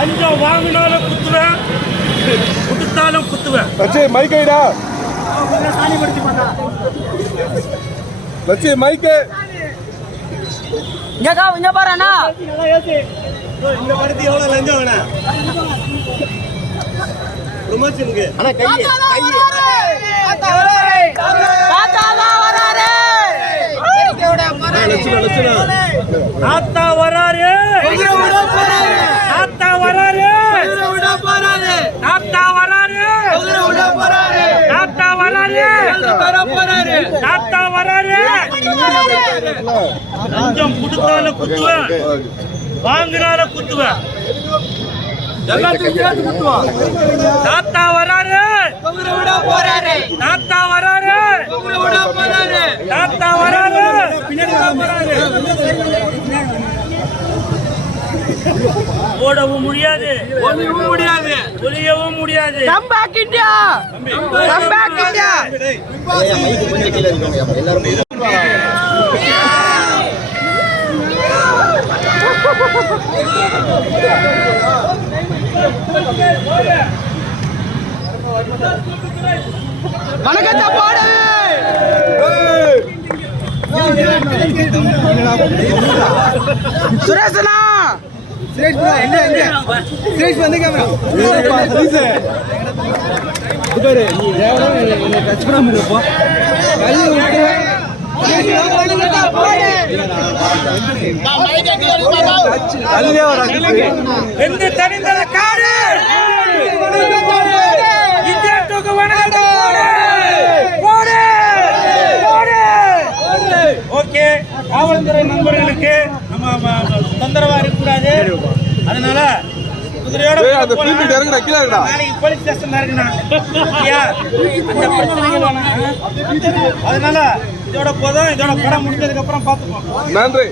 லஞ்சம் வாங்கினாலும் குத்துவேன், கொடுத்தாலும் குத்துவேன். லட்சி மைக்கைடா, லட்சி மைக்கு இங்க பாருண்ணா. இந்த படத்து எவ்வளவு லஞ்சம் வேணா ப்ரொமோஷனுக்கு? ஆனா கை தாத்தா வராரே. தாத்தா வராரே. தாத்தா வராரே. தாத்தா வராரே. தாத்தா வராரே. லஞ்சம் கொடுத்தாலும் குத்துவேன், வாங்கினாலும் குத்துவேன், எல்லாத்தையும் சேர்த்து குத்துவான். தாத்தா வராரு. தாத்தா வராரு. தாத்தா வராரு. ஓடவும் முடியாது, ஒளியவும் முடியாது. Come back India, come back India. வணக்கத்தை போடு. சுரேஷனா, சுரேஷ் வந்து கேமரா நீ டச் பண்ணாமப்போ எந்த தனிந்தத காடு இந்தியாவுக்கு வணக்கத்தை போடு. ஓகே, காவல்துறை நண்பர்களுக்கு நம்ம தொந்தரவா இருக்கக்கூடாது. அதனால குதிரையோட நாளைக்கு போலீஸ் ஸ்டேஷன் இருக்குண்ணா. அந்த பிரச்சனைகள் வேணாம். அதனால இதோட போதும். இதோட படம் முடிஞ்சதுக்கு அப்புறம் பார்த்துப்போம். நன்றி.